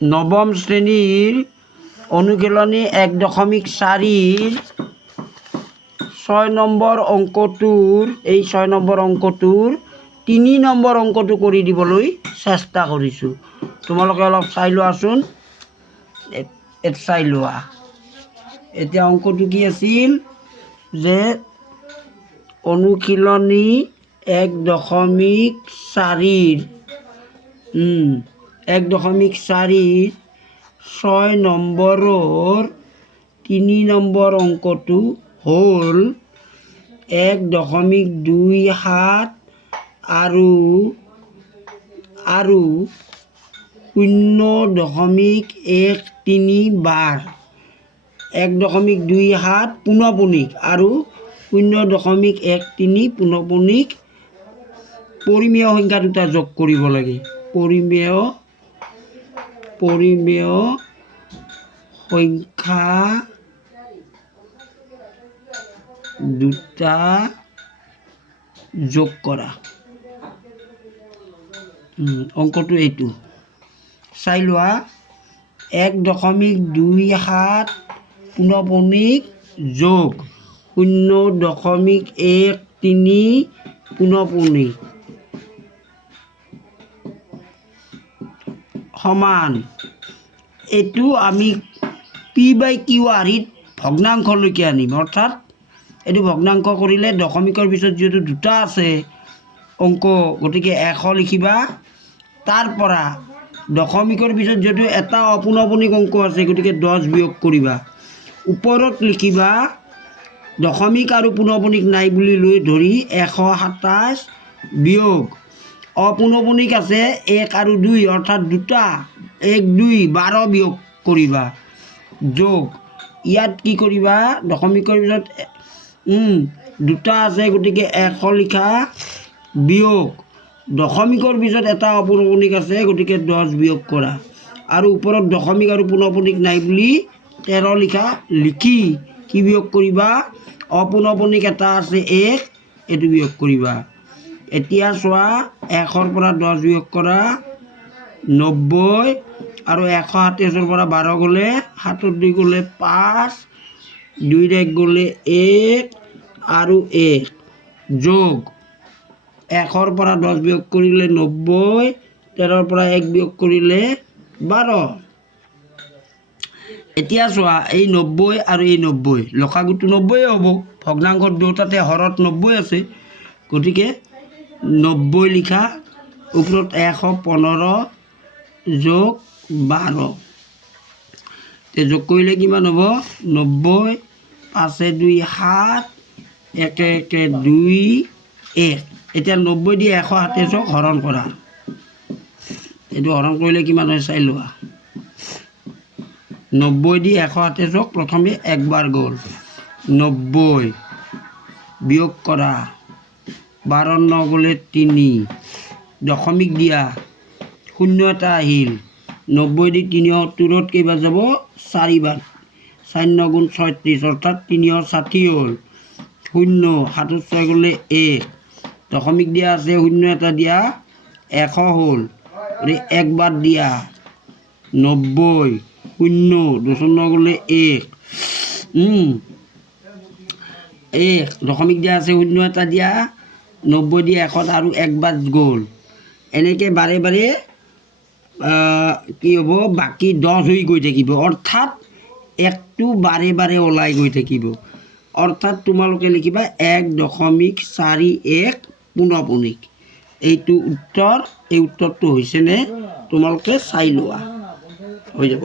নবম শ্ৰেণীৰ অনুশীলনী 1.4 6 নম্বৰ অংকটোৰ এই 6 নম্বৰ অংকটোৰ 3 নম্বৰ অংকটো কৰি দিবলৈ চেষ্টা কৰিছোঁ। তোমালোকে অলপ চাই লোৱাচোন, চাই লোৱা। এতিয়া অংকটো কি আছিল যে অনুশীলনী 1.4 1.4 6 নম্বৰৰ 3 নম্বৰ অংকটো হ'ল 1.27 আৰু 0.13 বাৰ 1.27 পুনঃপুনিক আৰু 0.13 পুনঃপুনিক পৰিমেয় সংখ্যা দুটা যোগ কৰিব লাগে। পৰিমেয় সংখ্যা দুটা যোগ কৰা। অংকটো এইটো চাই লোৱা। 1.27 পুনঃপুনিক যোগ 0.13 পুনঃপুনিক সমান এইটো আমি p/q আৰ্হিত ভগ্নাংশলৈকে আনিম। অৰ্থাৎ এইটো ভগ্নাংশ কৰিলে দশমিকৰ পিছত যিহেতু দুটা আছে অংক, গতিকে 100 লিখিবা। তাৰ পৰা দশমিকৰ পিছত যিহেতু এটা অপুনঃপুনিক অংক আছে, গতিকে 10 বিয়োগ কৰিবা। ওপৰত লিখিবা দশমিক আৰু পুনঃপুনিক নাই বুলি লৈ ধৰি 127 বিয়োগ অপুনঃপুনিক আছে 1 আৰু 2, অৰ্থাৎ দুটা 1 2 12 বিয়োগ কৰিবা। যোগ ইয়াত কি কৰিবা, দশমিকৰ পিছত দুটা আছে, গতিকে 100 লিখা বিয়োগ দশমিকৰ পিছত এটা অপুনঃপুনিক আছে, গতিকে 10 বিয়োগ কৰা। আৰু ওপৰত দশমিক আৰু পুনঃপুনিক নাই বুলি 13 লিখা। লিখি কি বিয়োগ কৰিবা, অপুনঃপুনিক এটা আছে 1, এইটো বিয়োগ কৰিবা। এতিয়া চোৱা 100ৰ পৰা 10 বিয়োগ কৰা 90 আৰু 127ৰ পৰা 12 গ'লে 7 2 গ'লে 5, 2 1 গ'লে 1 আৰু 1 যোগ 100ৰ পৰা 10 বিয়োগ কৰিলে 90, 13ৰ পৰা 1 বিয়োগ কৰিলে 12। এতিয়া চোৱা এই 90 আৰু এই 90 লসাগুটো 90 হ'ব। ভগ্নাংশৰ দুটাতে হৰত 90 আছে, গতিকে 90 লিখা। ওপৰত 115 যোগ 12 যোগ কৰিলে কিমান হ'ব, 90 5 2 7 1 1 2 1। এতিয়া 90 দি 127ক হৰণ কৰা। এইটো হৰণ কৰিলে কিমান হয় চাই লোৱা। 90 দি 127ক প্ৰথমে একবাৰ গ'ল, 90 বিয়োগ কৰা 12 9 গ'লে 3, দশমিক দিয়া 0 এটা আহিল। 90 দি 73ত কেইবাৰ যাব, 4 বাৰ। 4 9 গুণ 36, অৰ্থাৎ 360 হ'ল। 0 7 6 গ'লে 1, দশমিক দিয়া আছে 0 এটা দিয়া 100 হ'ল। একবাৰ দিয়া 90 0 2 9 গ'লে 1 দশমিক দিয়া আছে 0 এটা দিয়া 90 দি 100 আৰু একবাৰ গ'ল। এনেকৈ বাৰে বাৰে কি হ'ব, বাকী 10 হৈ গৈ থাকিব। অৰ্থাৎ 1টো বাৰে বাৰে ওলাই গৈ থাকিব। অৰ্থাৎ তোমালোকে লিখিবা 1.41 পুনঃপুনিক। এইটো উত্তৰ। এই উত্তৰটো হৈছেনে তোমালোকে চাই লোৱা, হৈ যাব।